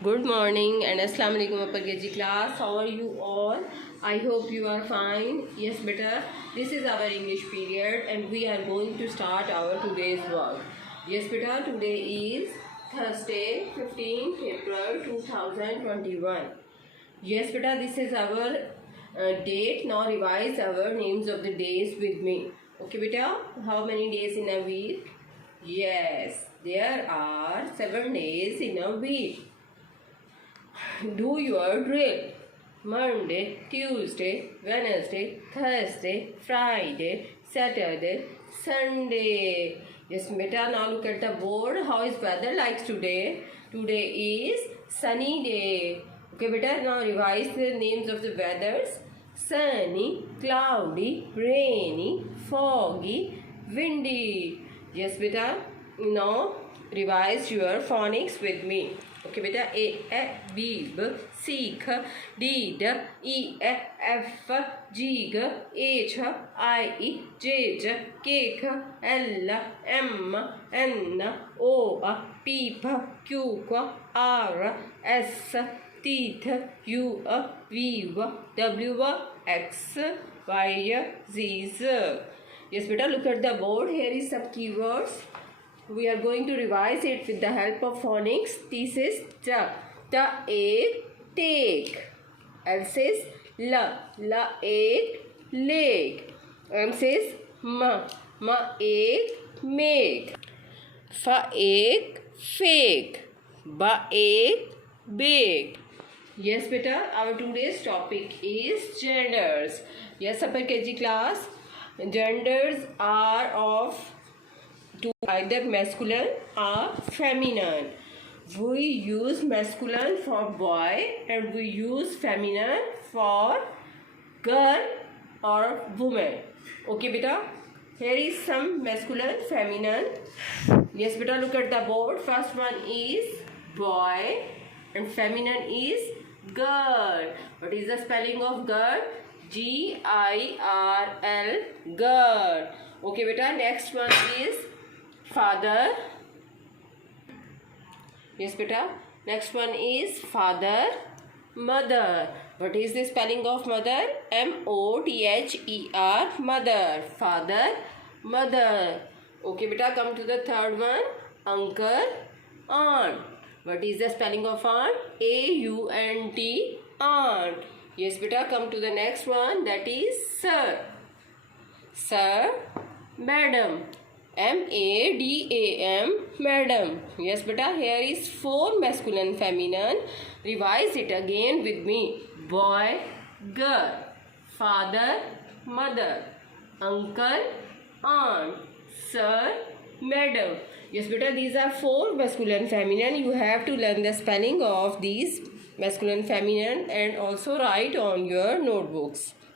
Good morning and Assalamu alaikum upper KG class. How are you all? I hope you are fine. Yes, beta. This is our English period and we are going to start our today's work. Yes, beta. Today is Thursday, 15th April 2021. Yes, beta. This is our date. Now revise our names of the days with me. Okay, beta. How many days in a week? Yes, there are 7 days in a week. Do your drill. Monday, Tuesday, Wednesday, Thursday, Friday, Saturday, Sunday. Yes, beta, now look at the board. How is weather like today? Today is sunny day. Okay, beta, now revise the names of the weathers. Sunny, cloudy, rainy, foggy, windy. Yes, beta, now revise your phonics with me. Okay, beta. A, B, B, C, D, D, E, F, G, H, I, J, K, L, M, N, O, P, Q, R, S, T, U, V, W, X, Y, Z. Yes, beta, look at the board. Here is some keywords. We are going to revise it with the help of phonics. T says ta, ta ek take. L says la, la ek leg. M says ma, ma ek make. Fa ek fake. Ba ek bake. Yes, beta, our today's topic is genders. Yes, upper KG class. Genders are of to either masculine or feminine. We use masculine for boy and we use feminine for girl or woman. Okay, beta. Here is some masculine, feminine. Yes, beta. Look at the board. First one is boy and feminine is girl. What is the spelling of girl? Girl. Girl. Okay, beta. Next one is father. Yes, beta. Next one is father. Mother. What is the spelling of mother? M-O-T-H-E-R. Mother. Father. Mother. Okay, beta. Come to the third one. Uncle. Aunt. What is the spelling of aunt? A-U-N-T. Aunt. Yes, beta. Come to the next one. That is sir. Sir. Madam. M-A-D-A-M, madam. Yes, beta. Here is 4 masculine, feminine. Revise it again with me. Boy, girl, father, mother, uncle, aunt, sir, madam. Yes, beta. These are 4 masculine, feminine. You have to learn the spelling of these masculine, feminine and also write on your notebooks.